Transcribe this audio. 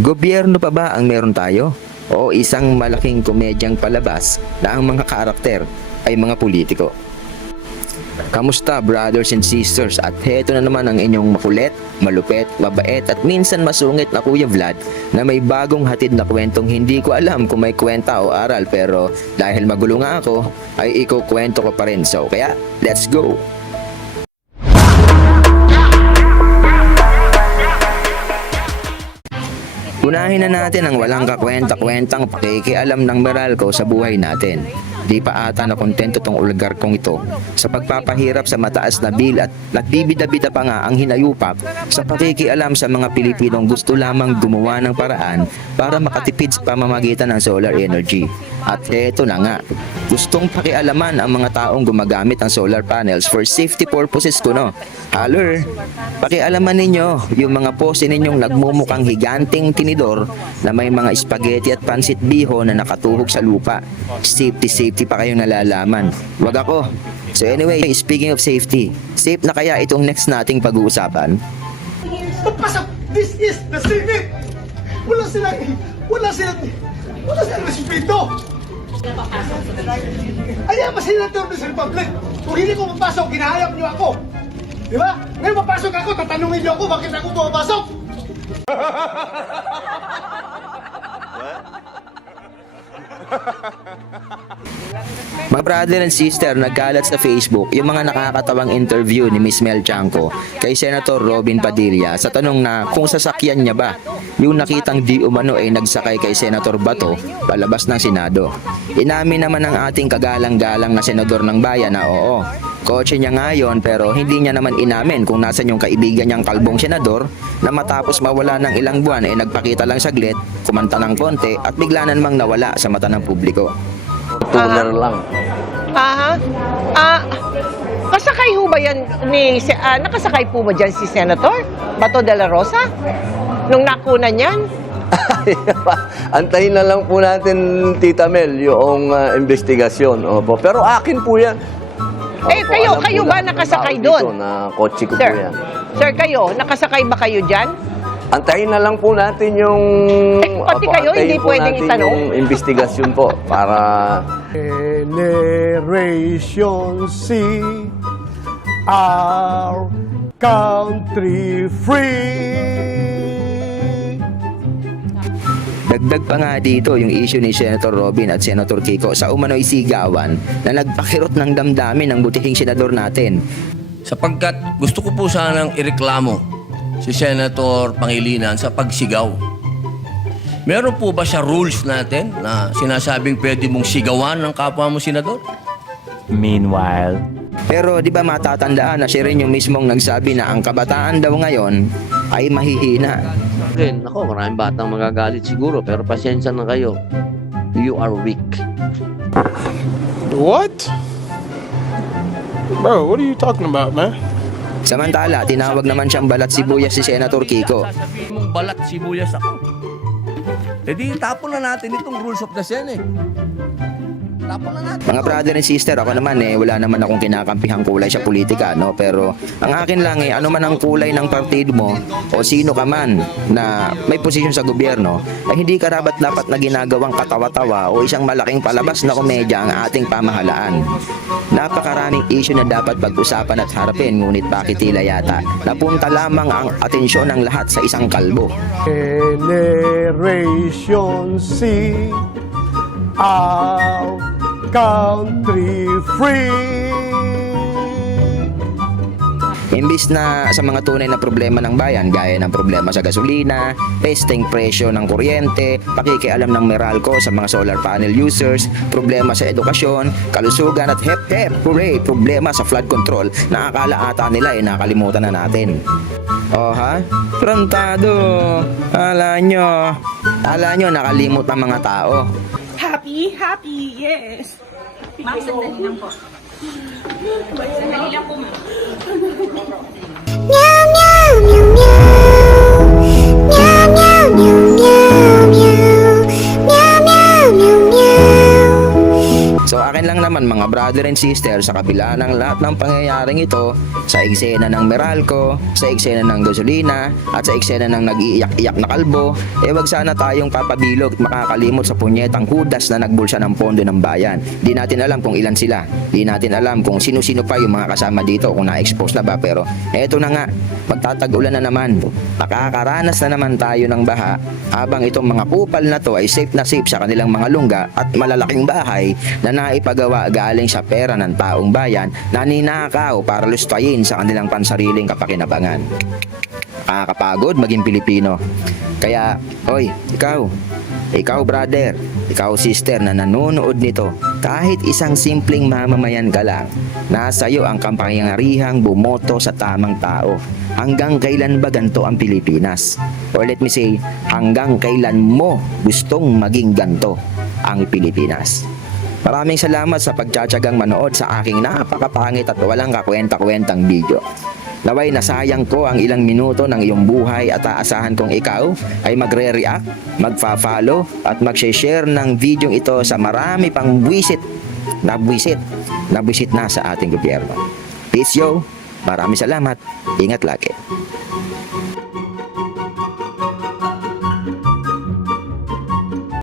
Gobyerno pa ba ang meron tayo? O isang malaking komedyang palabas na ang mga karakter ay mga politiko? Kamusta brothers and sisters, at heto na naman ang inyong makulit, malupet, mabait at minsan masungit na Kuya Vlad na may bagong hatid na kwentong hindi ko alam kung may kwenta o aral, pero dahil magulo nga ako ay ikukwento ko pa rin. So kaya let's go! Unahin na natin ang walang kakwenta-kwentang pakikialam ng Meralco sa buhay natin. Di pa ata na kontento tong oligarkong ito sa pagpapahirap sa mataas na bill at nagbibida-bida pa nga ang hinayupak sa pakikialam sa mga Pilipinong gusto lamang gumawa ng paraan para makatipid sa pamamagitan ng solar energy. At eto na nga, gustong pakialaman ang mga taong gumagamit ng solar panels for safety purposes kuno. Haller, pakialaman ninyo yung mga pose ninyong nagmumukhang higanting tinidor na may mga spaghetti at pansit biho na nakatuhog sa lupa. Safety pa kayong nalalaman. Wag ako. So anyway, speaking of safety, safe na kaya itong next nating pag-uusapan? Papasok! This is the Senate! Wala silang respeto! Ayan ba senator ng Republic? Kung hindi ko mapasok, ginahayap niyo ako! Di ba? Ngayon mapasok ako, tatanungin niyo ako bakit ako pumapasok! Mga brother and sister, nagkalat sa Facebook yung mga nakakatawang interview ni Miss Mel Chanco kay Senator Robin Padilla sa tanong na kung sasakyan niya ba yung nakitang di umano ay nagsakay kay Senator Bato palabas ng Senado. Inamin naman ng ating kagalang-galang na senador ng bayan na oo, kotse niya nga yun, pero hindi niya naman inamin kung nasan yung kaibigan niyang kalbong senador na matapos mawala ng ilang buwan ay nagpakita lang saglit, kumanta ng konti at bigla na namang nawala sa mata ng publiko. Tuner lang. Kasakay ho ba yan nakasakay po ba dyan si Senator Bato de la Rosa? Nung nakunan yan? Antayin na lang po natin, Tita Mel, yung investigasyon. Opo. Pero akin po yan. Kayo ba nakasakay doon? Na kotse ko po yan. Sir, kayo, nakasakay ba kayo dyan? Antayin na lang po natin yung... Pati kayo, hindi pwedeng itanong? Yung investigasyon po para... Generation C, our country free. Dagdag pa nga dito yung issue ni Senator Robin at Senator Kiko sa umano'y sigawan na nagpakirot ng damdamin ng butihing senador natin. Sapagkat gusto ko po sanang ireklamo si Senator Pangilinan sa pagsigaw. Meron po ba siya rules natin na sinasabing pwede mong sigawan ng kapwa mo senador? Meanwhile, Pero di ba matatandaan na siya rin yung mismong nagsabi na ang kabataan daw ngayon ay mahihina. Okay, nako, maraming batang magagalit siguro, pero pasensya na kayo. You are weak. What? Bro, what are you talking about, man? Samantala, tinawag naman siyang balat sibuyas si Senator Kiko. Sasabihin mong balat sibuyas ako. E di tapon na natin itong rules of the Senate. Tapon na natin. Mga brother and sister, ako naman wala naman akong kinakampihang kulay sa politika, no? Pero ang akin lang ano man ang kulay ng partido mo o sino ka man na may posisyon sa gobyerno, ay hindi karapat-dapat na ginagawang katawa-tawa o isang malaking palabas na komedya ang ating pamahalaan. Napakaraming issue na dapat pag-usapan at harapin, ngunit bakit tila yata napunta lamang ang atensyon ng lahat sa isang kalbo. Generation C, our country free. Imbis na sa mga tunay na problema ng bayan gaya ng problema sa gasolina, pesteng presyo ng kuryente, pakikialam ng Meralco sa mga solar panel users, problema sa edukasyon, kalusugan at hep hooray, problema sa flood control na akala ata nila nakalimutan na natin. Oh ha? Prontado! Ala nyo nakalimot ang mga tao. Happy, yes. Ma'am, sandali lang po. Sandali lang po, ma'am. Meow meow meow meow. Meow meow meow meow meow. Meow meow meow meow. So akin lang naman mga brother and sister, sa kabila ng lahat ng pangyayaring ito, sa eksena ng Meralco, sa eksena ng gasolina, at sa eksena ng nag-iiyak-iyak na kalbo, wag sana tayong papabilog at makakalimot sa punyetang hudas na nagbulsa ng pondo ng bayan. Di natin alam kung ilan sila. Di natin alam kung sino-sino pa yung mga kasama dito, kung na-expose na ba. Pero eto na nga, magtatag-ulan na naman. Makakaranas na naman tayo ng baha habang itong mga kupal na to ay safe na safe sa kanilang mga lungga at malalaking bahay na naipagawa galing sa pera ng taong bayan na ninakaw para lustayin sa kanilang pansariling kapakinabangan. Nakakapagod maging Pilipino. Kaya, hoy, ikaw brother, ikaw sister na nanonood nito, kahit isang simpleng mamamayan ka lang, nasa iyo ang kapangyarihang bumoto sa tamang tao. Hanggang kailan ba ganito ang Pilipinas? Or let me say, hanggang kailan mo gustong maging ganito ang Pilipinas? Maraming salamat sa pagtsatsagang manood sa aking napakapangit at walang kakwenta-kwentang video. Naway nasayang ko ang ilang minuto ng iyong buhay at aasahan kong ikaw ay magre-react, magfa-follow at mag-share ng video ito sa marami pang buwisit na sa ating gobyerno. Peace yo! Maraming salamat. Ingat lagi.